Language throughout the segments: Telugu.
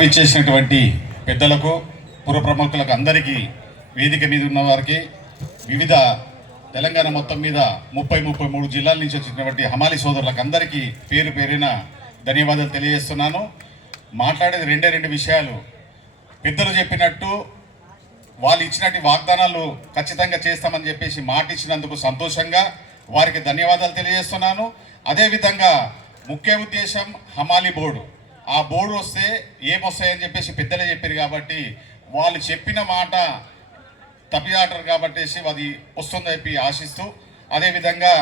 సభకు ఇచ్చేసినటువంటి పెద్దలకు పూర్వ ప్రముఖులకు అందరికీ వేదిక మీద ఉన్న వారికి వివిధ తెలంగాణ మొత్తం మీద 33 జిల్లాల నుంచి వచ్చినటువంటి హమాలి సోదరులకు అందరికీ పేరు పేరిన ధన్యవాదాలు తెలియజేస్తున్నాను. మాట్లాడేది రెండు విషయాలు. పెద్దలు చెప్పినట్టు వాళ్ళు ఇచ్చినట్టు వాగ్దానాలు ఖచ్చితంగా చేస్తామని చెప్పేసి మాట ఇచ్చినందుకు సంతోషంగా వారికి ధన్యవాదాలు తెలియజేస్తున్నాను. అదేవిధంగా ముఖ్య ఉద్దేశం హమాలి బోర్డు. ఆ బోర్డు వస్తే ఏమొస్తాయని చెప్పేసి పెద్దలే చెప్పారు కాబట్టి వాళ్ళు చెప్పిన మాట తప్పిదాటరు కాబట్టి అది వస్తుందని చెప్పి ఆశిస్తూ అదేవిధంగా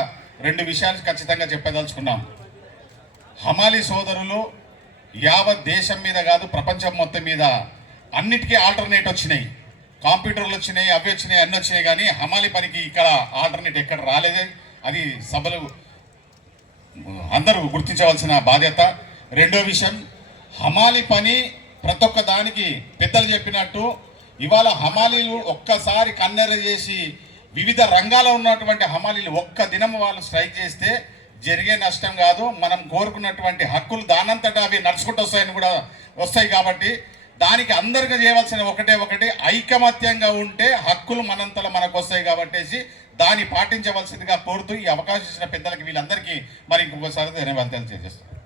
2 విషయాలు ఖచ్చితంగా చెప్పదలుచుకున్నాం. హమాలి సోదరులు యావత్ దేశం మీద కాదు ప్రపంచం మొత్తం మీద అన్నిటికీ ఆల్టర్నేట్ వచ్చినాయి. కంప్యూటర్లు వచ్చినాయి, అవి వచ్చినాయి, అన్నీ వచ్చినాయి, కానీ హమాలి పనికి ఇక్కడ ఆల్టర్నేట్ ఎక్కడ రాలేదు. అది సభలు అందరూ గుర్తించవలసిన బాధ్యత. రెండో విషయం, హమాలి పని ప్రతి ఒక్క దానికి పెద్దలు చెప్పినట్టు ఇవాళ హమాలీలు ఒక్కసారి కన్నెర చేసి వివిధ రంగాల్లో ఉన్నటువంటి హమాలీలు ఒక్క దినం వాళ్ళు స్ట్రైక్ చేస్తే జరిగే నష్టం కాదు, మనం కోరుకున్నటువంటి హక్కులు దానంతటా అవి నడుచుకుంటూ వస్తాయని కూడా వస్తాయి. కాబట్టి దానికి అందరికీ చేయవలసిన ఒకటే ఐకమత్యంగా ఉంటే హక్కులు మనంతలో మనకు వస్తాయి. కాబట్టి దాన్ని పాటించవలసిందిగా కోరుతూ ఈ అవకాశం ఇచ్చిన పెద్దలకి వీళ్ళందరికీ మరి ఇంకొకసారి ధన్యవాదాలు తెలియజేస్తాను.